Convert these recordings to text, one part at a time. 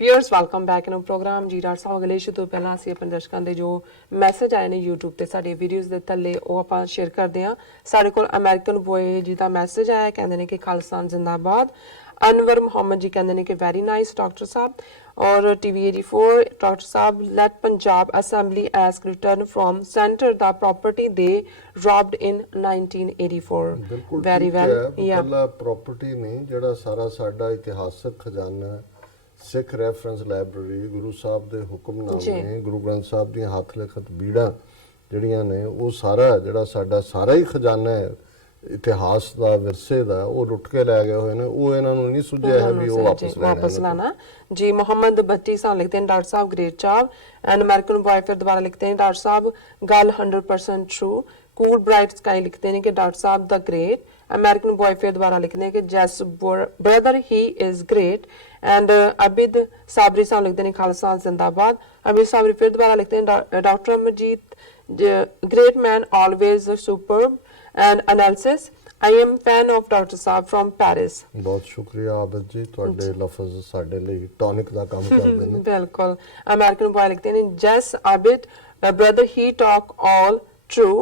ਵਿਅਰਸ welcome back in programme ਜੀ doctor ਸਾਹਿਬ ਅਗਲੇ issue ਤੋਂ ਪਹਿਲਾਂ ਅਸੀਂ ਆਪਣੇ ਦਰਸ਼ਕਾਂ ਦੇ ਜੋ ਮੈਸੇਜ ਆਏ ਨੇ YouTube ਤੇ ਸਾਡੇ ਵੀਡੀਓਜ਼ ਦੇ ਥੱਲੇ ਉਹ ਆਪਾਂ ਸ਼ੇਅਰ ਕਰਦੇ ਹਾਂ। ਸਾਡੇ ਕੋਲ ਅਮਰੀਕਨ ਬੋਏ ਜੀ ਦਾ ਮੈਸੇਜ ਆਇਆ, ਕਹਿੰਦੇ ਨੇ ਕਿ ਖਾਲਿਸਤਾਨ ਜ਼ਿੰਦਾਬਾਦ। ਅਨਵਰ ਮੁਹੰਮਦ ਜੀ ਕਹਿੰਦੇ ਨੇ ਕਿ ਵੈਰੀ ਨਾਈਸ ਡਾਕਟਰ ਸਾਹਿਬ। ਔਰ TV 84 ਡਾਕਟਰ ਸਾਹਿਬ let Punjab assembly as return from centre ਦਾ property they robbed in 1984 very well. ਪਹਿਲਾ ਪ੍ਰਾਪਰਟੀ ਨਹੀਂ, ਜਿਹੜਾ ਸਾਰਾ ਸਾਡਾ ਇਤਿਹਾਸਕ ਖਜ਼ਾਨਾ ਸਿੱਖ ਰੈਫਰੈਂਸ ਲਾਇਬ੍ਰੇਰੀ ਗੁਰੂ ਸਾਹਿਬ ਦੇ ਹੁਕਮਨਾਮੇ ਗੁਰੂ ਗ੍ਰੰਥ ਸਾਹਿਬ ਦੀਆਂ ਹੱਥ ਲਿਖਤ ਬੀੜਾਂ ਜਿਹੜੀਆਂ ਨੇ ਉਹ ਸਾਰਾ ਜਿਹੜਾ ਸਾਡਾ ਸਾਰਾ ਹੀ ਖਜ਼ਾਨਾ ਹੈ ਇਤਿਹਾਸ ਦਾ ਵਿਰਸੇ ਦਾ ਉਹ ਲੁੱਟ ਕੇ ਲੈ ਗਏ ਹੋਏ ਨੇ। ਉਹ ਇਹਨਾਂ ਨੂੰ ਨਹੀਂ ਸੁਝਿਆ ਹੈ ਵੀ ਉਹ ਵਾਪਸ लाना जी। मोहम्मद बट्टी साहब लिखते हैं डॉक्टर साहब great job. And American boy फिर दोबारा लिखते हैं डॉक्टर साहब गल 100% ट्रू। कूल ब्राइट स्काई लिखते हैं कि डॉक्टर साहब द ग्रेट। अमेरिकन बॉय फिर दोबारा लिखते हैं कि just brother he is great. And Abid Sabri साहब लिखते हैं खालिस्तान जिंदाबाद। अबिद साबरी फिर दोबारा लिखते हैं doctor Amarjeet great man always superb and analysis. I am fan of Dr. Saab from Paris। बहुत शुक्रिया आबिद जी, ਤੁਹਾਡੇ ਲਫ਼ਜ਼ ਸਾਡੇ ਲਈ ਟੌਨਿਕ ਦਾ ਕੰਮ ਕਰਦੇ ਨੇ। ਬਿਲਕੁਲ। ਅਮਰੀਕਨ ਬॉय ਲਿਖਦੇ ਨੇ ਜਸ Abid brother he talk all true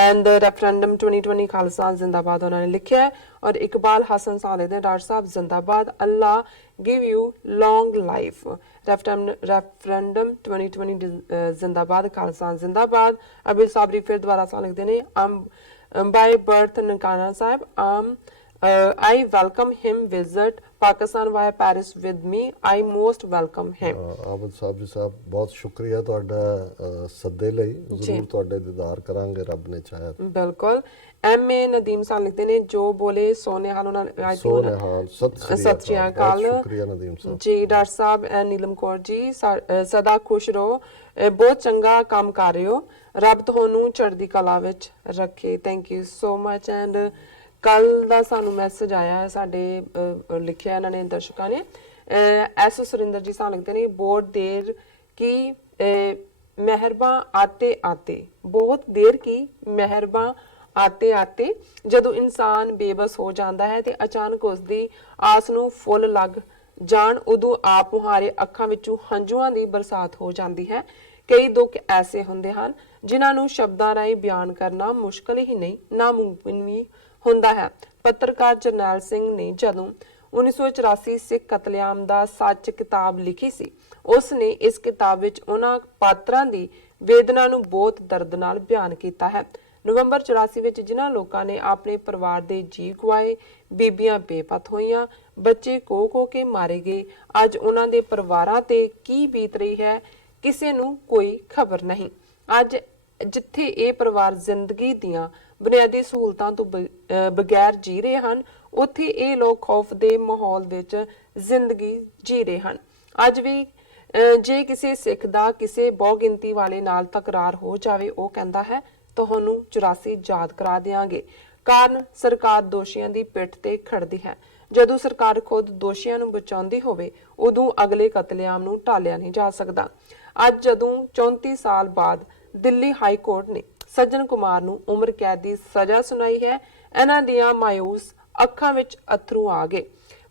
and the referendum 2020 Khalistan ਜ਼ਿੰਦਾਬਾਦ ਉਹਨਾਂ ਨੇ ਲਿਖਿਆ ਹੈ। ਔਰ ਇਕਬਾਲ ਹਸਨ ਸਾਹਿਬ ਲਿਖਦੇ ਡਾਕਟਰ ਸਾਹਿਬ ਜ਼ਿੰਦਾਬਾਦ ਅੱਲਾ give you long life। referendum 2020 ਜ਼ਿੰਦਾਬਾਦ ਖਾਲਿਸਤਾਨ ਜ਼ਿੰਦਾਬਾਦ। ਅਬਿਦ ਸਾਬਰੀ ਫਿਰ ਦੁਬਾਰਾ ਸਾਹਿਬ ਲਿਖਦੇ ਨੇ by birth Nakana Sahib I welcome him visit Pakistan via Paris with me। I most welcome him। ਆਬਦ Sahib ji ਸਾਹਿਬ ਬਹੁਤ ਸ਼ੁਕਰੀਆ ਤੁਹਾਡਾ ਸੱਦੇ ਲਈ। ਜ਼ਰੂਰ ਤੁਹਾਡੇ ਦੀਦਾਰ ਕਰਾਂਗੇ ਰੱਬ ਨੇ ਚਾਹਿਆ। ਬਿਲਕੁਲ। MA ਨਦੀਮ ਸਾਹਿਬ ਲਿਖਦੇ ਨੇ ਜੋ ਬੋਲੇ ਸੋਨੇ ਹਾਲ ਉਹਨਾਂ ਸਤਿ ਸ਼੍ਰੀ ਅਕਾਲ। ਸ਼ੁਕਰੀਆ ਨਦੀਮ ਸਾਹਿਬ ਜੀ। ਡਾਕਟਰ ਸਾਹਿਬ ਨੀਲਮ ਕੌਰ ਜੀ ਸਦਾ ਖੁਸ਼ ਰਹੋ, ਬਹੁਤ ਚੰਗਾ ਕੰਮ ਕਰ ਰਹੇ ਹੋ, ਰੱਬ ਤੁਹਾਨੂੰ ਚੜ੍ਹਦੀ ਕਲਾ ਵਿੱਚ ਰੱਖੇ। Thank you so much. And ਕੱਲ ਦਾ ਸਾਨੂੰ ਮੈਸੇਜ ਆਇਆ ਸਾਡੇ ਲਿਖਿਆ ਇਹਨਾਂ ਨੇ ਦਰਸ਼ਕਾਂ ਨੇ ਐਸਓ ਸੁਰਿੰਦਰ ਜੀ ਸਾਨੂੰ ਲਿਖਦੇ ਨੇ ਬਹੁਤ ਦੇਰ ਕੀ ਮਿਹਰਬਾਂ ਆਤੇ ਆਤੇ, ਬਹੁਤ ਦੇਰ ਕੀ ਮਿਹਰਬਾਂ ਆਤੇ ਆਤੇ। ਜਦੋਂ ਇਨਸਾਨ ਬੇਬਸ ਹੋ ਜਾਂਦਾ ਹੈ ਤੇ ਅਚਾਨਕ ਉਸਦੀ ਆਸ ਨੂੰ ਫੁੱਲ ਲੱਗ ਜਾਣ ਉਦੋਂ ਆਪ ਮੁਹਾਰੇ ਅੱਖਾਂ ਵਿੱਚੋਂ ਹੰਝੂਆਂ ਦੀ ਬਰਸਾਤ ਹੋ ਜਾਂਦੀ ਹੈ। ਕਈ ਦੁੱਖ ਐਸੇ ਹੁੰਦੇ ਹਨ ਜਿਨ੍ਹਾਂ ਨੂੰ ਸ਼ਬਦਾਂ ਰਾਹੀਂ ਬਿਆਨ ਕਰਨਾ ਮੁਸ਼ਕਲ ਹੀ ਨਹੀਂ ਨਾਮੁਮਕਿਨ ਵੀ ਹੁੰਦਾ ਹੈ। ਪੱਤਰਕਾਰ ਜਰਨੈਲ ਸਿੰਘ ਨੇ ਜਦੋਂ 1984 ਸਿੱਖ ਕਤਲੇਆਮ ਦਾ ਸੱਚ ਕਿਤਾਬ ਲਿਖੀ ਸੀ, ਉਸ ਨੇ ਇਸ ਕਿਤਾਬ ਵਿੱਚ ਉਹਨਾਂ ਪਾਤਰਾਂ ਦੀ ਵੇਦਨਾ ਨੂੰ ਬਹੁਤ ਦਰਦ ਨਾਲ ਬਿਆਨ ਕੀਤਾ ਹੈ। ਨਵੰਬਰ 84 ਵਿੱਚ ਜਿਨ੍ਹਾਂ ਲੋਕਾਂ ਨੇ ਆਪਣੇ ਪਰਿਵਾਰ ਦੇ ਜੀਅ ਗਵਾਏ, ਬੀਬੀਆਂ ਬੇਪਤ ਹੋਈਆਂ, ਬੱਚੇ ਕੋ ਕੇ ਮਾਰੇ ਗਏ, ਅੱਜ ਉਹਨਾਂ ਦੇ ਪਰਿਵਾਰਾਂ ਤੇ ਕੀ ਬੀਤ ਰਹੀ ਹੈ ਕਿਸੇ ਨੂੰ ਕੋਈ ਖਬਰ ਨਹੀਂ। ਅੱਜ ਜਿੱਥੇ ਇਹ ਪਰਿਵਾਰ ਜ਼ਿੰਦਗੀ ਦੀਆਂ ਬੁਨਿਆਦੀ ਸਹੂਲਤਾਂ ਤੋਂ ਬਗੈਰ ਜੀ ਰਹੇ ਹਨ, ਉੱਥੇ ਇਹ ਲੋਕ ਖੌਫ ਦੇ ਮਾਹੌਲ ਵਿੱਚ ਜ਼ਿੰਦਗੀ ਜੀ ਰਹੇ ਹਨ। ਅੱਜ ਵੀ ਜੇ ਕਿਸੇ ਸਿੱਖ ਦਾ ਕਿਸੇ ਬਹੁਗਿਣਤੀ ਵਾਲੇ ਨਾਲ ਤਕਰਾਰ ਹੋ ਜਾਵੇ, ਉਹ ਕਹਿੰਦਾ ਹੈ ਤੁਹਾਨੂੰ 84 ਯਾਦ ਕਰਾ ਦਿਆਂਗੇ। ਕਾਰਨ ਸਰਕਾਰ ਦੋਸ਼ੀਆਂ ਦੀ ਪਿੱਠ ਤੇ ਖੜਦੀ ਹੈ। ਜਦੋਂ ਸਰਕਾਰ ਖੁਦ ਦੋਸ਼ੀਆਂ ਨੂੰ ਬਚਾਉਂਦੀ ਹੋਵੇ ਉਦੋਂ ਅਗਲੇ ਕਤਲੇਆਮ ਨੂੰ ਟਾਲਿਆ ਨਹੀਂ ਜਾ ਸਕਦਾ। ਅੱਜ ਜਦੋਂ 34 ਸਾਲ ਬਾਅਦ ਦਿੱਲੀ ਹਾਈ ਕੋਰਟ ਨੇ ਸੱਜਣ ਕੁਮਾਰ ਨੂੰ ਉਮਰ ਕੈਦ ਦੀ ਸਜ਼ਾ ਸੁਣਾਈ ਹੈ, ਇਹਨਾਂ ਦੀਆਂ ਮਾਯੂਸ ਅੱਖਾਂ ਵਿੱਚ ਅਥਰੂ ਆ ਗਏ।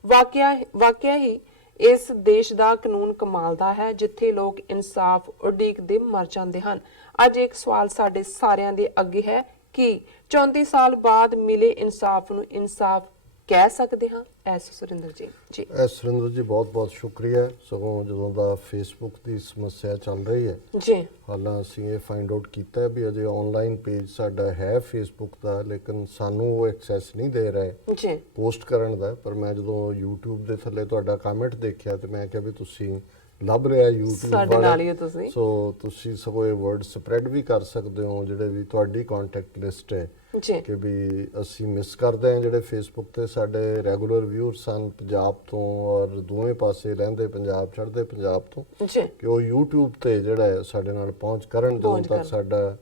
ਵਾਕਿਆ ਹੀ ਇਸ ਦੇਸ਼ ਦਾ ਕਾਨੂੰਨ ਕਮਾਲ ਦਾ ਹੈ ਜਿੱਥੇ ਲੋਕ ਇਨਸਾਫ ਉਡੀਕਦੇ ਮਰ ਜਾਂਦੇ ਹਨ। ਅੱਜ ਇੱਕ ਸਵਾਲ ਸਾਡੇ ਸਾਰਿਆਂ ਦੇ ਅੱਗੇ ਹੈ ਕਿ 34 ਸਾਲ ਬਾਅਦ ਮਿਲੇ ਇਨਸਾਫ ਨੂੰ ਇਨਸਾਫ ਕਹਿ ਸਕਦੇ ਹਾਂ? ਐਸ ਸੁਰਿੰਦਰ ਜੀ। ਜੀ ਸੁਰਿੰਦਰ ਜੀ ਬਹੁਤ ਬਹੁਤ ਸ਼ੁਕਰੀਆ। ਸਗੋਂ ਜਦੋਂ ਦਾ ਫੇਸਬੁੱਕ ਦੀ ਸਮੱਸਿਆ ਚੱਲ ਰਹੀ ਹੈ ਜੀ, ਹਾਲਾਂ ਅਸੀਂ ਇਹ ਫਾਈਂਡ ਆਊਟ ਕੀਤਾ ਹੈ ਵੀ ਅਜੇ ਆਨਲਾਈਨ ਪੇਜ ਸਾਡਾ ਹੈ ਫੇਸਬੁੱਕ ਦਾ, ਲੇਕਿਨ ਸਾਨੂੰ ਉਹ ਐਕਸੈਸ ਨਹੀਂ ਦੇ ਰਹੇ ਜੀ ਪੋਸਟ ਕਰਨ ਦਾ। ਪਰ ਮੈਂ ਜਦੋਂ YouTube ਦੇ ਥੱਲੇ ਤੁਹਾਡਾ ਕਮੈਂਟ ਦੇਖਿਆ ਤੇ ਮੈਂ ਕਿਹਾ ਵੀ ਤੁਸੀਂ ਲੱਭ ਰਿਹਾ YouTube ਸਾਡੇ ਨਾਲ ਹੀ ਤੁਸੀਂ, ਸੋ ਤੁਸੀਂ ਸਗੋਂ ਇਹ ਵਰਡ ਸਪਰੈਡ ਵੀ ਕਰ ਸਕਦੇ ਹੋ ਜਿਹੜੇ ਵੀ ਤੁਹਾਡੀ ਕੰਟੈਕਟ ਲਿਸਟ ਹੈ ਜੀ, ਕਿ ਵੀ ਅਸੀਂ ਮਿਸ ਕਰਦੇ ਹਾਂ ਜਿਹੜੇ ਫੇਸਬੁੱਕ ਤੇ ਸਾਡੇ ਰੈਗੂਲਰ ਵਿਊਅਰਸ ਹਨ ਪੰਜਾਬ ਤੋਂ ਔਰ ਦੋਵੇਂ ਪਾਸੇ ਲਹਿੰਦੇ ਪੰਜਾਬ ਚੜ੍ਹਦੇ ਪੰਜਾਬ ਤੋਂ ਜੀ, ਕਿ ਉਹ YouTube ਤੇ ਜਿਹੜਾ ਸਾਡੇ ਨਾਲ ਪਹੁੰਚ ਕਰਨ ਜਦੋਂ ਤੱਕ ਸਾਡਾ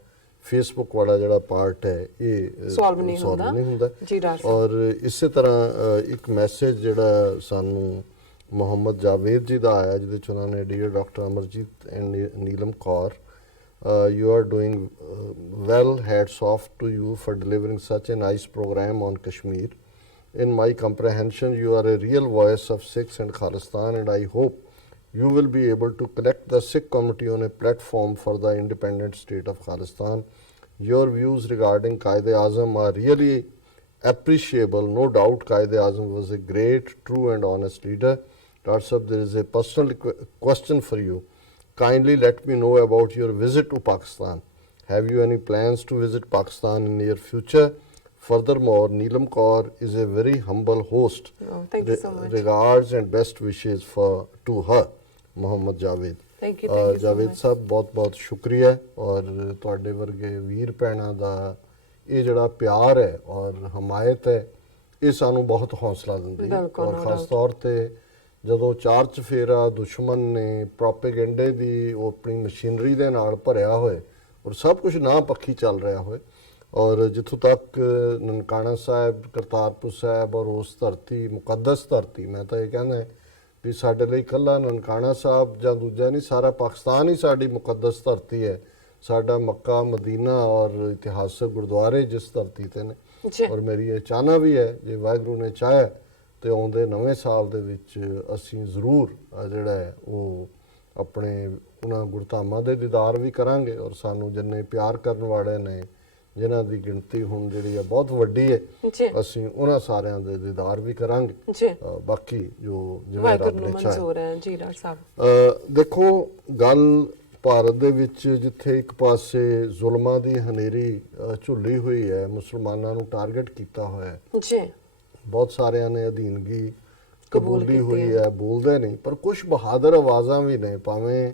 ਫੇਸਬੁੱਕ ਵਾਲਾ ਜਿਹੜਾ ਪਾਰਟ ਹੈ ਇਹ ਸੋਲਵ ਨਹੀਂ ਹੁੰਦਾ ਜੀ। ਔਰ ਇਸੇ ਤਰ੍ਹਾਂ ਇੱਕ ਮੈਸੇਜ ਜਿਹੜਾ ਸਾਨੂੰ ਮੁਹੰਮਦ ਜਾਵੇਦ ਜੀ ਦਾ ਆਇਆ ਜਿਹਦੇ ਚ ਉਹਨਾਂ ਨੇ dear doctor Amarjeet and Neelam Kaur you are doing well, hats off to you for delivering such a nice program on Kashmir. In my comprehension, you are a real voice of Sikhs and Khalistan, and I hope you will be able to connect the Sikh community on a platform for the independent state of Khalistan. Your views regarding Quaid-e-Azam are really appreciable. No doubt Quaid-e-Azam was a great, true and honest leader. Dr. Sahab, there is a personal question for you. Kindly let me know about your visit to Pakistan. Have you any plans to visit Pakistan in near future? Furthermore, Neelam Kaur is a very humble host. Oh, thank you so much. Regards and best wishes to her, Mohammad Javed. Thank you so Javed much. ਸਾਹਿਬ ਬਹੁਤ ਬਹੁਤ ਸ਼ੁਕਰੀਆ ਔਰ ਤੁਹਾਡੇ ਵਰਗੇ ਵੀਰ ਭੈਣਾਂ ਦਾ ਇਹ ਜਿਹੜਾ ਪਿਆਰ ਹੈ ਔਰ ਹਮਾਇਤ ਹੈ ਇਹ ਸਾਨੂੰ ਬਹੁਤ ਹੌਸਲਾ ਦਿੰਦੀ ਹੈ ਬਿਲਕੁਲ, ਔਰ no ਖਾਸ doubt. ਤੌਰ ਤੇ ਜਦੋਂ ਚਾਰ ਚਫੇਰਾ ਦੁਸ਼ਮਣ ਨੇ ਪ੍ਰੋਪੇਗੈਂਡੇ ਦੀ ਉਹ ਆਪਣੀ ਮਸ਼ੀਨਰੀ ਦੇ ਨਾਲ ਭਰਿਆ ਹੋਏ ਔਰ ਸਭ ਕੁਝ ਨਾ ਪੱਖੀ ਚੱਲ ਰਿਹਾ ਹੋਏ ਔਰ ਜਿੱਥੋਂ ਤੱਕ ਨਨਕਾਣਾ ਸਾਹਿਬ ਕਰਤਾਰਪੁਰ ਸਾਹਿਬ ਔਰ ਉਸ ਧਰਤੀ ਮੁਕੱਦਸ ਧਰਤੀ ਮੈਂ ਤਾਂ ਇਹ ਕਹਿੰਦਾ ਵੀ ਸਾਡੇ ਲਈ ਇਕੱਲਾ ਨਨਕਾਣਾ ਸਾਹਿਬ ਜਾਂ ਦੂਜਾ ਨਹੀਂ ਸਾਰਾ ਪਾਕਿਸਤਾਨ ਹੀ ਸਾਡੀ ਮੁਕੱਦਸ ਧਰਤੀ ਹੈ ਸਾਡਾ ਮੱਕਾ ਮਦੀਨਾ ਔਰ ਇਤਿਹਾਸਕ ਗੁਰਦੁਆਰੇ ਜਿਸ ਧਰਤੀ ਤੇ ਨੇ ਔਰ ਮੇਰੀ ਇਹ ਚਾਹਨਾ ਵੀ ਹੈ ਜੇ ਵਾਹਿਗੁਰੂ ਨੇ ਚਾਹਿਆ ਤੇ ਆਉਂਦੇ ਨਵੇਂ ਸਾਲ ਦੇ ਵਿੱਚ ਅਸੀਂ ਜ਼ਰੂਰ ਜਿਹੜਾ ਹੈ ਉਹ ਆਪਣੇ ਉਹਨਾਂ ਗੁਰਧਾਮਾਂ ਦੇ ਦੀਦਾਰ ਵੀ ਕਰਾਂਗੇ ਔਰ ਸਾਨੂੰ ਜਿੰਨੇ ਪਿਆਰ ਕਰਨ ਵਾਲੇ ਨੇ ਜਿਨ੍ਹਾਂ ਦੀ ਗਿਣਤੀ ਹੁਣ ਜਿਹੜੀ ਹੈ ਬਹੁਤ ਵੱਡੀ ਹੈ ਅਸੀਂ ਉਹਨਾਂ ਸਾਰਿਆਂ ਦੇ ਦੀਦਾਰ ਵੀ ਕਰਾਂਗੇ ਬਾਕੀ ਜੋ ਜਿਵੇਂ ਰੱਬ ਨੇ ਚਾਹਿਆ ਜੀ ਡਾਕਟਰ ਸਾਹਿਬ ਦੇਖੋ ਗੱਲ ਭਾਰਤ ਦੇ ਵਿੱਚ ਜਿੱਥੇ ਇੱਕ ਪਾਸੇ ਜ਼ੁਲਮਾਂ ਦੀ ਹਨੇਰੀ ਝੁੱਲੀ ਹੋਈ ਹੈ ਮੁਸਲਮਾਨਾਂ ਨੂੰ ਟਾਰਗੇਟ ਕੀਤਾ ਹੋਇਆ ਹੈ ਜੀ ਬਹੁਤ ਸਾਰਿਆਂ ਨੇ ਅਧੀਨਗੀ ਕਬੂਲੀ ਹੋਈ ਹੈ ਬੋਲਦੇ ਨਹੀਂ ਪਰ ਕੁਝ ਬਹਾਦਰ ਆਵਾਜ਼ਾਂ ਵੀ ਨੇ ਭਾਵੇਂ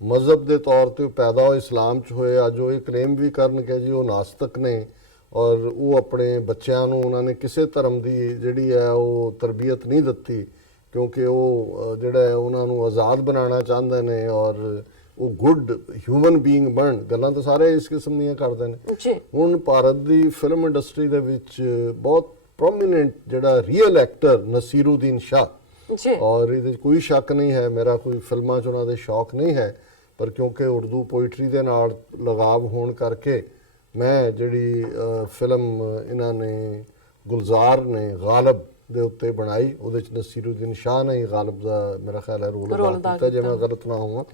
ਮਜ਼ਹਬ ਦੇ ਤੌਰ ਤੇ ਪੈਦਾ ਹੋਏ ਇਸਲਾਮ ਚ ਹੋਏ ਅੱਜ ਉਹ ਇਹ ਕਲੇਮ ਵੀ ਕਰਨ ਕਿ ਜੀ ਉਹ ਨਾਸਤਕ ਨੇ ਔਰ ਉਹ ਆਪਣੇ ਬੱਚਿਆਂ ਨੂੰ ਉਹਨਾਂ ਨੇ ਕਿਸੇ ਧਰਮ ਦੀ ਜਿਹੜੀ ਹੈ ਉਹ ਤਰਬੀਅਤ ਨਹੀਂ ਦਿੱਤੀ ਕਿਉਂਕਿ ਉਹ ਜਿਹੜਾ ਹੈ ਉਹਨਾਂ ਨੂੰ ਆਜ਼ਾਦ ਬਣਾਉਣਾ ਚਾਹੁੰਦੇ ਨੇ ਔਰ ਉਹ ਗੁੱਡ ਹਿਊਮਨ ਬੀਇੰਗ ਬਣ ਗੱਲਾਂ ਤਾਂ ਸਾਰੇ ਇਸ ਕਿਸਮ ਦੀਆਂ ਕਰਦੇ ਨੇ ਹੁਣ ਭਾਰਤ ਦੀ ਫਿਲਮ ਇੰਡਸਟਰੀ ਦੇ ਵਿੱਚ ਬਹੁਤ ਪ੍ਰੋਮੀਨੈਂਟ ਜਿਹੜਾ ਰੀਅਲ ਐਕਟਰ ਨਸੀਰੁਦੀਨ ਸ਼ਾਹ ਔਰ ਇਹਦੇ ਕੋਈ ਸ਼ੱਕ ਨਹੀਂ ਹੈ ਮੇਰਾ ਕੋਈ ਫਿਲਮਾਂ 'ਚ ਉਹਨਾਂ ਦੇ ਸ਼ੌਕ ਨਹੀਂ ਹੈ ਪਰ ਕਿਉਂਕਿ ਉਰਦੂ ਪੋਇਟਰੀ ਦੇ ਨਾਲ ਲਗਾਵ ਹੋਣ ਕਰਕੇ ਮੈਂ ਜਿਹੜੀ ਫਿਲਮ ਇਹਨਾਂ ਨੇ ਗੁਲਜ਼ਾਰ ਨੇ ਗਾਲਬ ਦੇ ਉੱਤੇ ਬਣਾਈ ਉਹਦੇ 'ਚ ਨਸੀਰੁਦੀਨ ਸ਼ਾਹ ਨੇ ਗਾਲਬ ਦਾ ਮੇਰਾ ਖਿਆਲ ਹੈ ਰੋਲ ਅਦਾ ਕੀਤਾ ਜੇ ਮੈਂ ਗਲਤ ਨਾ ਹੋਵਾਂ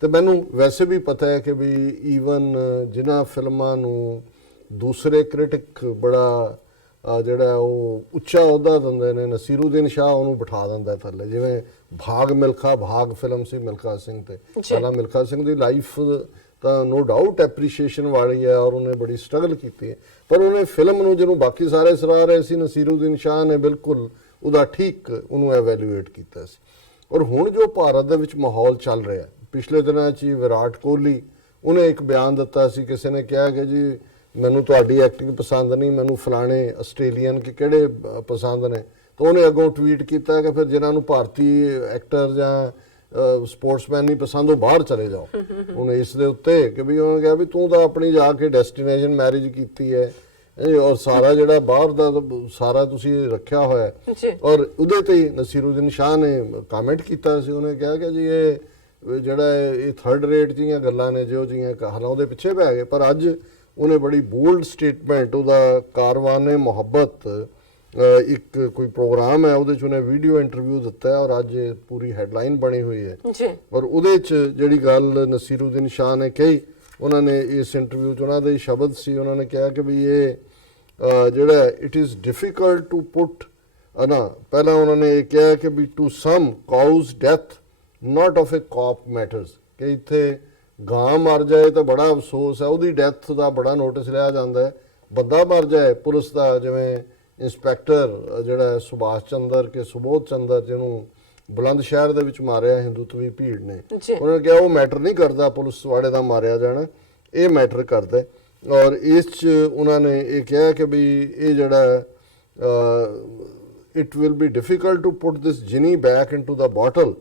ਤੇ ਮੈਨੂੰ ਵੈਸੇ ਵੀ ਪਤਾ ਹੈ ਕਿ ਵੀ ਈਵਨ ਜਿਨ੍ਹਾਂ ਫਿਲਮਾਂ ਨੂੰ ਦੂਸਰੇ ਕ੍ਰਿਟਿਕ ਬੜਾ ਜਿਹੜਾ ਉਹ ਉੱਚਾ ਅਹੁਦਾ ਦਿੰਦੇ ਨੇ ਨਸੀਰੁਦੀਨ ਸ਼ਾਹ ਉਹਨੂੰ ਬਿਠਾ ਦਿੰਦਾ ਥੱਲੇ ਜਿਵੇਂ ਭਾਗ ਮਿਲਖਾ ਭਾਗ ਫਿਲਮ ਸੀ ਮਿਲਖਾ ਸਿੰਘ ਤੇ ਪਹਿਲਾਂ ਮਿਲਖਾ ਸਿੰਘ ਦੀ ਲਾਈਫ ਤਾਂ ਨੋ ਡਾਊਟ ਐਪਰੀਸ਼ੀਏਸ਼ਨ ਵਾਲੀ ਹੈ ਔਰ ਉਹਨੇ ਬੜੀ ਸਟਰਗਲ ਕੀਤੀ ਹੈ ਪਰ ਉਹਨੇ ਫਿਲਮ ਨੂੰ ਜਿਹਨੂੰ ਬਾਕੀ ਸਾਰੇ ਸਰਾਹ ਰਹੇ ਸੀ ਨਸੀਰੁਦੀਨ ਸ਼ਾਹ ਨੇ ਬਿਲਕੁਲ ਉਹਦਾ ਠੀਕ ਉਹਨੂੰ ਐਵੈਲੂਏਟ ਕੀਤਾ ਸੀ ਔਰ ਹੁਣ ਜੋ ਭਾਰਤ ਦੇ ਵਿੱਚ ਮਾਹੌਲ ਚੱਲ ਰਿਹਾ ਪਿਛਲੇ ਦਿਨਾਂ 'ਚ ਵਿਰਾਟ ਕੋਹਲੀ ਉਹਨੇ ਇੱਕ ਬਿਆਨ ਦਿੱਤਾ ਸੀ ਕਿਸੇ ਨੇ ਕਿਹਾ ਕਿ ਜੀ ਮੈਨੂੰ ਤੁਹਾਡੀ ਐਕਟਿੰਗ ਪਸੰਦ ਨਹੀਂ ਮੈਨੂੰ ਫਲਾਣੇ ਆਸਟ੍ਰੇਲੀਅਨ ਕਿ ਕਿਹੜੇ ਪਸੰਦ ਨੇ ਤਾਂ ਉਹਨੇ ਅੱਗੋਂ ਟਵੀਟ ਕੀਤਾ ਕਿ ਫਿਰ ਜਿਨ੍ਹਾਂ ਨੂੰ ਭਾਰਤੀ ਐਕਟਰ ਜਾਂ ਸਪੋਰਟਸਮੈਨ ਨਹੀਂ ਪਸੰਦ ਉਹ ਬਾਹਰ ਚਲੇ ਜਾਓ ਹੁਣ ਇਸ ਦੇ ਉੱਤੇ ਕਿ ਵੀ ਉਹਨੇ ਕਿਹਾ ਵੀ ਤੂੰ ਤਾਂ ਆਪਣੀ ਜਾ ਕੇ ਡੈਸਟੀਨੇਸ਼ਨ ਮੈਰਿਜ ਕੀਤੀ ਹੈ ਔਰ ਸਾਰਾ ਜਿਹੜਾ ਬਾਹਰ ਦਾ ਸਾਰਾ ਤੁਸੀਂ ਰੱਖਿਆ ਹੋਇਆ ਔਰ ਉਹਦੇ ਤੇ ਨਸੀਰੁਦੀਨ ਸ਼ਾਹ ਨੇ ਕਮੈਂਟ ਕੀਤਾ ਸੀ ਉਹਨੇ ਕਿਹਾ ਕਿ ਜੀ ਇਹ ਜਿਹੜਾ ਇਹ ਥਰਡ ਰੇਟ ਦੀਆਂ ਗੱਲਾਂ ਨੇ ਜੋ ਜੀਆਂ ਹਾਲਾਂ ਉਹਦੇ ਪਿੱਛੇ ਪੈ ਗਏ ਪਰ ਅੱਜ ਉਹਨੇ ਬੜੀ ਬੋਲਡ ਸਟੇਟਮੈਂਟ ਉਹਦਾ ਕਾਰਵਾਨੇ ਮੁਹੱਬਤ ਇੱਕ ਕੋਈ ਪ੍ਰੋਗਰਾਮ ਹੈ ਉਹਦੇ 'ਚ ਉਹਨੇ ਵੀਡੀਓ ਇੰਟਰਵਿਊ ਦਿੱਤਾ ਹੈ ਔਰ ਅੱਜ ਪੂਰੀ ਹੈਡਲਾਈਨ ਬਣੀ ਹੋਈ ਹੈ ਔਰ ਉਹਦੇ 'ਚ ਜਿਹੜੀ ਗੱਲ ਨਸੀਰੁਦੀਨ ਸ਼ਾਹ ਨੇ ਕਹੀ ਉਹਨਾਂ ਨੇ ਇਸ ਇੰਟਰਵਿਊ 'ਚ ਉਹਨਾਂ ਦੇ ਸ਼ਬਦ ਸੀ ਉਹਨਾਂ ਨੇ ਕਿਹਾ ਕਿ ਵੀ ਇਹ ਜਿਹੜਾ it is difficult to put ਨਾ ਪਹਿਲਾਂ ਉਹਨਾਂ ਨੇ ਇਹ ਕਿਹਾ ਕਿ ਵੀ to some cows death not of a cop matters ਕਿ ਇੱਥੇ ਗਾਂ ਮਰ ਜਾਏ ਤਾਂ ਬੜਾ ਅਫਸੋਸ ਹੈ ਉਹਦੀ ਡੈਥ ਦਾ ਬੜਾ ਨੋਟਿਸ ਲਿਆ ਜਾਂਦਾ ਹੈ ਬੰਦਾ ਮਰ ਜਾਏ ਪੁਲਿਸ ਦਾ ਜਿਵੇਂ ਇੰਸਪੈਕਟਰ ਜਿਹੜਾ ਸੁਭਾਸ਼ ਚੰਦਰ ਕੇ ਸੁਬੋਧ ਚੰਦਰ ਜਿਹਨੂੰ ਬੁਲੰਦ ਸ਼ਹਿਰ ਦੇ ਵਿੱਚ ਮਾਰਿਆ ਹਿੰਦੂਤਵੀ ਭੀੜ ਨੇ ਉਹਨਾਂ ਨੇ ਕਿਹਾ ਉਹ ਮੈਟਰ ਨਹੀਂ ਕਰਦਾ ਪੁਲਿਸ ਵਾਲੇ ਦਾ ਮਾਰਿਆ ਜਾਣਾ ਇਹ ਮੈਟਰ ਕਰਦਾ ਔਰ ਇਸ 'ਚ ਉਹਨਾਂ ਨੇ ਇਹ ਕਿਹਾ ਕਿ ਵੀ ਇਹ ਜਿਹੜਾ it will be difficult to put this genie back into the bottle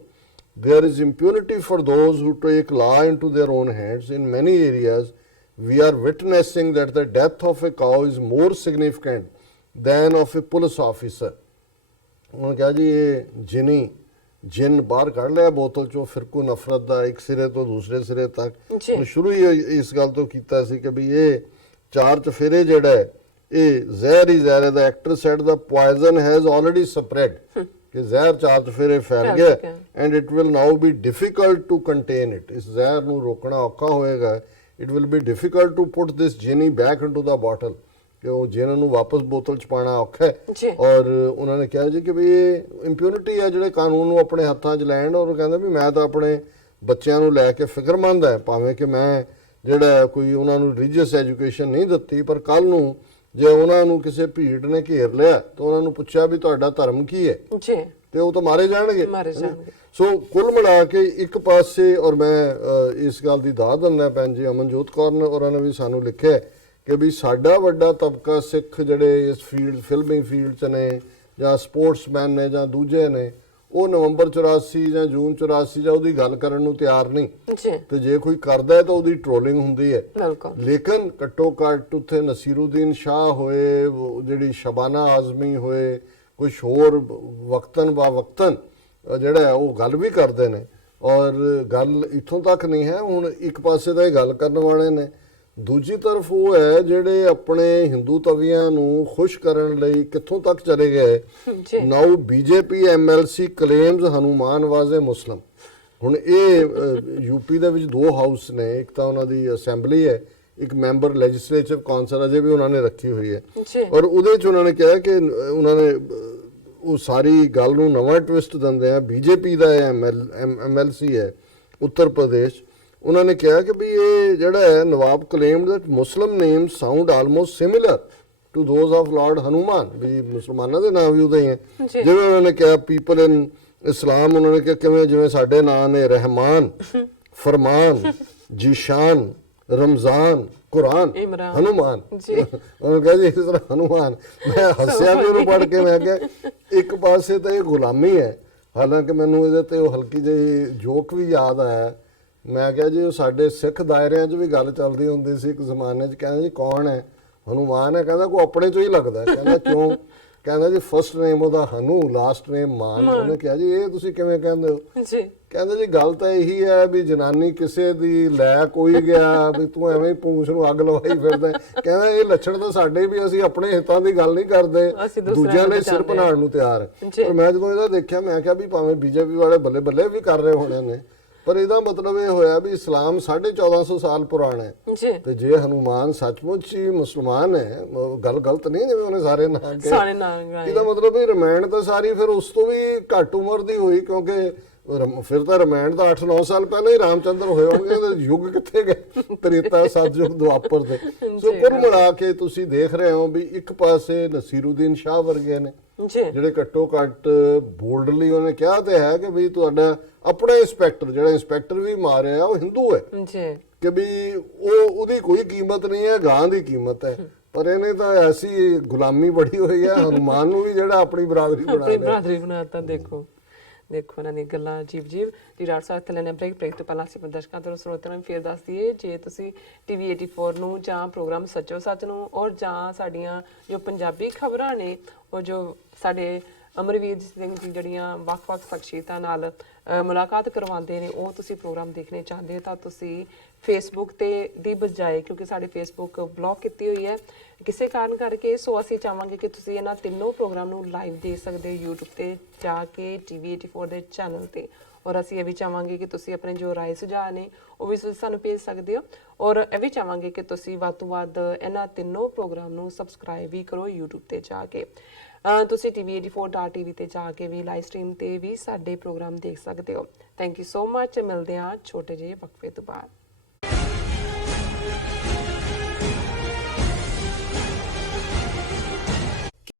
there is impunity for those who take law into their own hands. In many areas, we are witnessing that the death of a cow is more significant than of a police officer. उन्होंने कहा जी ये जिन बाहर कढ़ लिया बोतल चो फिर को नफरत का एक सिरे तो दूसरे सिरे तक शुरू ही इस गल तो कीता सी कि भी ये चार चफेरे जड़ा है ये जहर ही जहर है. The actor said the poison has already spread. ਕਿ ਜ਼ਹਿਰ ਚਾਰ ਚੁਫੇਰੇ ਫੈਲ ਗਿਆ and it will now be difficult to contain it, ਇਸ ਜ਼ਹਿਰ ਨੂੰ ਰੋਕਣਾ ਔਖਾ ਹੋਏਗਾ। It will be difficult to put this genie back into the bottle, ਕਿ ਉਹ ਜਿਨ੍ਹਾਂ ਨੂੰ ਵਾਪਸ ਬੋਤਲ ਚ ਪਾਣਾ ਔਖਾ ਹੈ। ਔਰ ਉਹਨਾਂ ਨੇ ਕਿਹਾ ਜੀ ਕਿ ਵੀ ਇਹ ਇੰਪਿਊਨਿਟੀ ਹੈ ਜਿਹੜੇ ਕਾਨੂੰਨ ਨੂੰ ਆਪਣੇ ਹੱਥਾਂ 'ਚ ਲੈਣ। ਔਰ ਕਹਿੰਦਾ ਵੀ ਮੈਂ ਤਾਂ ਆਪਣੇ ਬੱਚਿਆਂ ਨੂੰ ਲੈ ਕੇ ਫਿਕਰਮੰਦ ਹੈ, ਭਾਵੇਂ ਕਿ ਮੈਂ ਜਿਹੜਾ ਕੋਈ ਉਹਨਾਂ ਨੂੰ ਰਿਲੀਜੀਅਸ ਐਜੂਕੇਸ਼ਨ ਨਹੀਂ ਦਿੱਤੀ, ਪਰ ਕੱਲ ਨੂੰ ਜੇ ਉਹਨਾਂ ਨੂੰ ਕਿਸੇ ਭੀੜ ਨੇ ਘੇਰ ਲਿਆ ਤਾਂ ਉਹਨਾਂ ਨੂੰ ਪੁੱਛਿਆ ਵੀ ਤੁਹਾਡਾ ਧਰਮ ਕੀ ਹੈ ਜੀ, ਤੇ ਉਹ ਤਾਂ ਮਾਰੇ ਜਾਣਗੇ। ਸੋ ਕੁੱਲ ਮਿਲਾ ਕੇ ਇੱਕ ਪਾਸੇ, ਔਰ ਮੈਂ ਇਸ ਗੱਲ ਦੀ ਦਾਦ ਦਿੰਦਾ ਭੈਣ ਜੀ ਅਮਨਜੋਤ ਕੌਰ ਨੇ, ਉਹਨਾਂ ਨੇ ਵੀ ਸਾਨੂੰ ਲਿਖਿਆ ਕਿ ਵੀ ਸਾਡਾ ਵੱਡਾ ਤਬਕਾ ਸਿੱਖ ਜਿਹੜੇ ਇਸ ਫੀਲਡ ਫਿਲਮਿੰਗ ਫੀਲਡ 'ਚ ਨੇ ਜਾਂ ਸਪੋਰਟਸਮੈਨ ਨੇ ਜਾਂ ਦੂਜੇ ਨੇ, ਉਹ ਨਵੰਬਰ 84 ਜਾਂ ਜੂਨ 84 ਜਾਂ ਉਹਦੀ ਗੱਲ ਕਰਨ ਨੂੰ ਤਿਆਰ ਨਹੀਂ, ਤੇ ਜੇ ਕੋਈ ਕਰਦਾ ਹੈ ਤਾਂ ਉਹਦੀ ਟ੍ਰੋਲਿੰਗ ਹੁੰਦੀ ਹੈ। ਲੇਕਿਨ ਘੱਟੋ ਘੱਟ ਉੱਥੇ ਨਸੀਰੁਦੀਨ ਸ਼ਾਹ ਹੋਏ, ਜਿਹੜੀ ਸ਼ਬਾਨਾ ਆਜ਼ਮੀ ਹੋਏ, ਕੁਛ ਹੋਰ ਵਕਤਨ ਬਾ ਵਕਤਨ ਜਿਹੜਾ ਉਹ ਗੱਲ ਵੀ ਕਰਦੇ ਨੇ। ਔਰ ਗੱਲ ਇੱਥੋਂ ਤੱਕ ਨਹੀਂ ਹੈ, ਹੁਣ ਇੱਕ ਪਾਸੇ ਤਾਂ ਇਹ ਗੱਲ ਕਰਨ ਵਾਲੇ ਨੇ, ਦੂਜੀ ਤਰਫ ਉਹ ਹੈ ਜਿਹੜੇ ਆਪਣੇ ਹਿੰਦੂ ਤਵੀਆਂ ਨੂੰ ਖੁਸ਼ ਕਰਨ ਲਈ ਕਿੱਥੋਂ ਤੱਕ ਚਲੇ ਗਏ। ਨਾਓ ਬੀਜੇਪੀ MLC ਕਲੇਮਸ ਹਨੂਮਾਨ ਵਾਜ਼ ਏ ਮੁਸਲਮ। ਹੁਣ ਇਹ ਯੂਪੀ ਦੇ ਵਿੱਚ 2 ਹਾਊਸ ਨੇ, ਇੱਕ ਤਾਂ ਉਹਨਾਂ ਦੀ ਅਸੈਂਬਲੀ ਹੈ, ਇੱਕ ਮੈਂਬਰ ਲੈਜਿਸਲੇਟਿਵ ਕੌਂਸਲ ਅਜੇ ਵੀ ਉਹਨਾਂ ਨੇ ਰੱਖੀ ਹੋਈ ਹੈ। ਔਰ ਉਹਦੇ 'ਚ ਉਹਨਾਂ ਨੇ ਕਿਹਾ ਕਿ ਉਹਨਾਂ ਨੇ ਉਹ ਸਾਰੀ ਗੱਲ ਨੂੰ ਨਵਾਂ ਟਵਿਸਟ ਦਿੰਦੇ ਆ। ਬੀਜੇਪੀ ਦਾ MLC ਹੈ ਉੱਤਰ ਪ੍ਰਦੇਸ਼, ਉਹਨਾਂ ਨੇ ਕਿਹਾ ਕਿ ਵੀ ਇਹ ਜਿਹੜਾ ਹੈ Nawab claimed that Muslim names sound almost similar to those of lord Hanuman, ਵੀ ਮੁਸਲਮਾਨਾਂ ਦੇ ਨਾਮ ਵੀ ਉਹਦੇ ਹੀ ਹੈ। ਜਿਵੇਂ ਉਹਨਾਂ ਨੇ ਕਿਹਾ ਪੀਪਲ ਇਨ ਇਸਲਾਮ, ਉਹਨਾਂ ਨੇ ਕਿਹਾ ਕਿਵੇਂ ਜਿਵੇਂ ਸਾਡੇ ਨਾਂ ਨੇ ਰਹਿਮਾਨ, ਫਰਮਾਨ, ਜੀਸ਼ਾਨ, ਰਮਜ਼ਾਨ, ਕੁਰਾਨ, ਹਨੂਮਾਨ। ਉਹਨੇ ਕਿਹਾ ਜੀ ਇਸ ਤਰ੍ਹਾਂ ਹਨੂਮਾਨ। ਮੈਂ ਹੱਸਿਆ ਵੀ ਉਹਨੂੰ ਪੜ੍ਹ ਕੇ, ਮੈਂ ਕਿਹਾ ਇੱਕ ਪਾਸੇ ਤਾਂ ਇਹ ਗੁਲਾਮੀ ਹੈ, ਹਾਲਾਂਕਿ ਮੈਨੂੰ ਇਹਦੇ ਤੇ ਉਹ ਹਲਕੀ ਜਿਹੀ ਜੋਕ ਵੀ ਯਾਦ ਆਇਆ। ਮੈਂ ਕਿਹਾ ਜੀ ਉਹ ਸਾਡੇ ਸਿੱਖ ਦਾਇਰਿਆਂ 'ਚ ਵੀ ਗੱਲ ਚੱਲਦੀ ਹੁੰਦੀ ਸੀ ਇੱਕ ਜ਼ਮਾਨੇ 'ਚ, ਕਹਿੰਦਾ ਜੀ ਕੌਣ ਹੈ, ਹਨੂਮਾਨ ਹੈ। ਕਹਿੰਦਾ ਕੋਈ ਆਪਣੇ 'ਚੋਂ ਹੀ ਲੱਗਦਾ। ਕਹਿੰਦਾ ਕਿਉਂ? ਕਹਿੰਦਾ ਜੀ ਫਸਟ ਨੇਮ ਉਹਦਾ ਹਨੂ, ਲਾਸਟ ਨੇਮ ਮਾਨ। ਉਹਨੇ ਕਿਹਾ ਜੀ ਇਹ ਤੁਸੀਂ ਕਿਵੇਂ ਕਹਿੰਦੇ ਹੋ? ਕਹਿੰਦਾ ਜੀ ਗੱਲ ਤਾਂ ਇਹੀ ਹੈ ਵੀ ਜਨਾਨੀ ਕਿਸੇ ਦੀ ਲੈ ਕੋਈ ਗਿਆ ਵੀ ਤੂੰ ਐਵੇਂ ਹੀ ਪੂੰਛ ਨੂੰ ਅੱਗ ਲਵਾਈ ਫਿਰਦਾ। ਕਹਿੰਦਾ ਇਹ ਲੱਛਣ ਤਾਂ ਸਾਡੇ ਵੀ, ਅਸੀਂ ਆਪਣੇ ਹਿੱਤਾਂ ਦੀ ਗੱਲ ਨਹੀਂ ਕਰਦੇ, ਦੂਜਿਆਂ ਲਈ ਸਿਰ ਬਣਾਉਣ ਨੂੰ ਤਿਆਰ। ਪਰ ਮੈਂ ਜਦੋਂ ਇਹਦਾ ਦੇਖਿਆ ਮੈਂ ਕਿਹਾ ਵੀ ਭਾਵੇਂ ਬੀਜੇਪੀ ਵਾਲੇ ਬੱਲੇ ਬੱਲੇ ਵੀ ਕਰ ਰਹੇ ਹੋਣੇ ਨੇ, ਪਰ ਇਹਦਾ ਮਤਲਬ ਇਹ ਹੋਇਆ ਵੀ ਇਸਲਾਮ 1450 ਸਾਲ ਪੁਰਾਣਾ ਹੈ, ਤੇ ਜੇ ਹਨੂਮਾਨ ਸੱਚਮੁੱਚ ਹੀ ਮੁਸਲਮਾਨ ਹੈ, ਗੱਲ ਗਲਤ ਨਹੀਂ ਜਿਵੇਂ ਉਹਨੇ ਸਾਰੇ ਨਾਂ ਕਹੇ, ਇਹਦਾ ਮਤਲਬ ਵੀ ਰਮਾਇਣ ਤਾਂ ਸਾਰੀ ਫਿਰ ਉਸ ਤੋਂ ਵੀ ਘੱਟ ਉਮਰ ਦੀ ਹੋਈ, ਕਿਉਂਕਿ ਫਿਰ ਤਾਂ ਰਮਾਇਣ ਤਾਂ 8-9 ਸਾਲ ਪਹਿਲਾਂ ਹੀ ਰਾਮਚੰਦਰ ਹੋਏ ਹੋਣਗੇ, ਯੁੱਗ ਕਿੱਥੇ ਗਏ, ਤ੍ਰੇਤਾ, ਸਤਯੁਗ, ਦੁਆਪਰ ਦੇ। ਸੋ ਕੁੱਲ ਮਿਲਾ ਕੇ ਤੁਸੀਂ ਦੇਖ ਰਹੇ ਹੋ ਵੀ ਇੱਕ ਪਾਸੇ ਨਸੀਰੁਦੀਨ ਸ਼ਾਹ ਵਰਗੇ ਨੇ ਜਿਹੜੇ ਘੱਟੋ ਘੱਟ ਬੋਲਡਲੀ ਉਹਨੇ ਕਿਹਾ ਤੇ ਹੈ ਕਿ ਵੀ ਤੁਹਾਡਾ ਆਪਣਾ ਇੰਸਪੈਕਟਰ, ਜਿਹੜਾ ਇੰਸਪੈਕਟਰ ਵੀ ਮਾਰਿਆ ਉਹ ਹਿੰਦੂ ਹੈ, ਕਿ ਵੀ ਉਹਦੀ ਕੋਈ ਕੀਮਤ ਨਹੀਂ ਹੈ, ਗਾਂ ਦੀ ਕੀਮਤ ਹੈ। ਪਰ ਇਹਨੇ ਤਾਂ ਐਸੀ ਗੁਲਾਮੀ ਬੜੀ ਹੋਈ ਹੈ, ਹਨੂਮਾਨ ਨੂੰ ਵੀ ਜਿਹੜਾ ਆਪਣੀ ਬਰਾਦਰੀ ਬਣਾਤਾ। ਦੇਖੋ ਇਹਨਾਂ ਦੀਆਂ ਗੱਲਾਂ ਅਜੀਬ ਜੀ ਡਾਕਟਰ ਸਾਹਿਬ ਥੱਲੇ ਨੇ ਬ੍ਰੇਕ ਤੋਂ ਪਹਿਲਾਂ ਅਸੀਂ ਦਰਸ਼ਕਾਂ ਤੋਂ ਸਰੋਤਿਆਂ ਨੂੰ ਫੇਰ ਦੱਸ ਦਈਏ, ਜੇ ਤੁਸੀਂ TV 84 ਨੂੰ ਜਾਂ ਪ੍ਰੋਗਰਾਮ ਸੱਚੋ ਸੱਚ ਨੂੰ ਔਰ ਜਾਂ ਸਾਡੀਆਂ ਜੋ ਪੰਜਾਬੀ ਖਬਰਾਂ ਨੇ, ਉਹ ਜੋ ਸਾਡੇ ਅਮਰਵੀਰ ਸਿੰਘ ਜੀ ਜਿਹੜੀਆਂ ਵੱਖ-ਵੱਖ ਸ਼ਖਸੀਅਤਾਂ ਨਾਲ ਮੁਲਾਕਾਤ ਕਰਵਾਉਂਦੇ ਨੇ, ਉਹ ਤੁਸੀਂ ਪ੍ਰੋਗਰਾਮ ਦੇਖਣੇ ਚਾਹੁੰਦੇ ਹੋ ਤਾਂ ਤੁਸੀਂ ਫੇਸਬੁੱਕ ਤੇ ਦੀ ਬਜਾਏ, ਕਿਉਂਕਿ ਸਾਡੀ ਫੇਸਬੁੱਕ ਬਲੌਕ ਕੀਤੀ ਹੋਈ ਹੈ ਕਿਸੇ ਕਾਰਨ ਕਰਕੇ, ਸੋ ਅਸੀਂ ਚਾਹਾਂਗੇ ਕਿ ਤੁਸੀਂ ਇਹਨਾਂ ਤਿੰਨੋਂ ਪ੍ਰੋਗਰਾਮ ਨੂੰ ਲਾਈਵ ਦੇਖ ਸਕਦੇ ਹੋ YouTube ਤੇ ਜਾ ਕੇ TV 84 ਦੇ ਚੈਨਲ ਤੇ। ਔਰ ਅਸੀਂ ਇਹ ਵੀ ਚਾਹਾਂਗੇ ਕਿ ਤੁਸੀਂ ਆਪਣੇ ਜੋ ਰਾਏ ਸੁਝਾਅ ਨੇ ਉਹ ਵੀ ਸਾਨੂੰ ਭੇਜ ਸਕਦੇ ਹੋ। ਔਰ ਇਹ ਵੀ ਚਾਹਾਂਗੇ ਕਿ ਤੁਸੀਂ ਵੱਧ ਤੋਂ ਵੱਧ ਇਹਨਾਂ ਤਿੰਨੋਂ ਪ੍ਰੋਗਰਾਮ ਨੂੰ ਸਬਸਕ੍ਰਾਈਬ ਵੀ ਕਰੋ YouTube ਤੇ ਜਾ ਕੇ। ਤੁਸੀਂ TV84.tv ਤੇ ਜਾ ਕੇ ਵੀ ਲਾਈਵ ਸਟ੍ਰੀਮ ਤੇ ਵੀ ਸਾਡੇ ਪ੍ਰੋਗਰਾਮ ਦੇਖ ਸਕਦੇ ਹੋ। Thank you so much. ਮਿਲਦੇ ਹਾਂ ਛੋਟੇ ਜਿਹੇ ਵਕਫੇ ਤੋਂ ਬਾਅਦ।